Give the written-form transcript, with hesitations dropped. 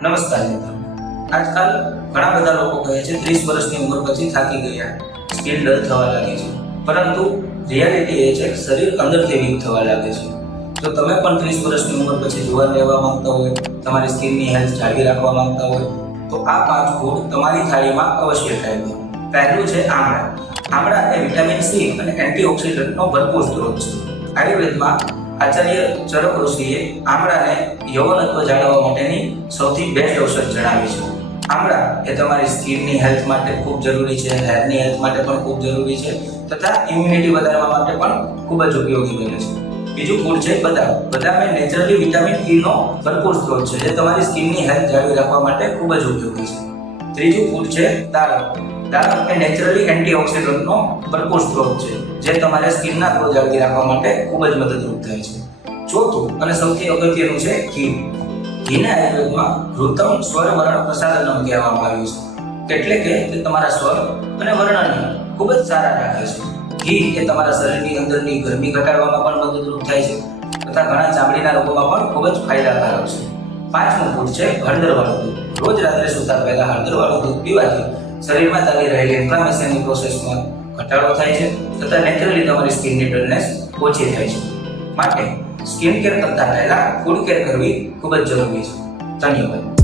નમસ્કાર મિત્રો, આજકાલ ઘણા બધા લોકો કહે છે 30 વર્ષની ઉંમર પછી થાકી ગયા, સ્કિન ડલ થવા લાગી છે. પરંતુ રિયાલિટી એ છે કે શરીર અંદરથી વીક થવા લાગે છે. જો તમે પણ 30 વર્ષની ઉંમર પછી જુવાન રહેવા માંગતા હોય, તમારી સ્કિનની હેલ્થ જાળવી રાખવા માંગતા હોય, તો આ 5 ફૂડ તમારી થાળીમાં અવશ્ય ટ્રાય કરો. પહેલું છે આમળા. આમળા એ વિટામિન સી અને એન્ટીઓક્સિડન્ટનો ભરપૂર સ્ત્રોત છે. આયુર્વેદમાં આચાર્ય ચરક ઋષિએ આમળાને યૌવનત્વ જાળવવા માટેની સૌથી બેસ્ટ ઔષધ જણાવી છે. આમળા એ તમારી સ્કિનની હેલ્થ માટે ખૂબ જરૂરી છે, હેરની હેલ્થ માટે પણ ખૂબ જરૂરી છે તથા ઇમ્યુનિટી વધારવા માટે પણ ખૂબ જ ઉપયોગી બને છે. બીજું ફૂડ છે બદામ. બદામ એ નેચરલી વિટામિન E નો ભરપૂર સ્ત્રોત છે, જે તમારી સ્કિનની હેલ્થ જાળવી રાખવા માટે ખૂબ જ ઉપયોગી છે. ત્રીજું ફૂડ છે દાડમ. દાડમ એ નેચરલી એન્ટીઓક્સિડન્ટનો ભરપૂર સ્ત્રોત છે, જે તમારે સ્કિનના ગ્લો જાળવી રાખવા માટે ખૂબ જ મદદરૂપ થાય છે. ચોથું અને સૌથી અગત્યનું છે ઘી. ઘીને આયુર્વેદમાં ઘૃતમ સ્વર વર્ણ પ્રસાદનમ કહેવામાં આવ્યું છે, એટલે કે તે તમારા સ્વર અને વર્ણને ખૂબ જ સારા રાખે છે. ઘી એ તમારા શરીરની અંદરની ગરમી ઘટાડવામાં પણ મદદરૂપ થાય છે તથા ઘણા ચામડીના રોગોમાં પણ ખૂબ જ ફાયદાકારક છે. પાંચમું ફૂડ છે હળદરવાળું દૂધ. રોજ રાત્રે સૂતા પહેલા હળદરવાળું દૂધ પીવાથી શરીરમાં ચાલી રહેલી ઇન્ફ્લામેશનની પ્રોસેસમાં ઘટાડો થાય છે તથા નેચરલી તમારી સ્કિનની ડલનેસ ઓછી થાય છે. માટે સ્કિન કેર કરતા પહેલા ફૂડ કેર કરવી ખૂબ જ જરૂરી છે. ધન્યવાદ.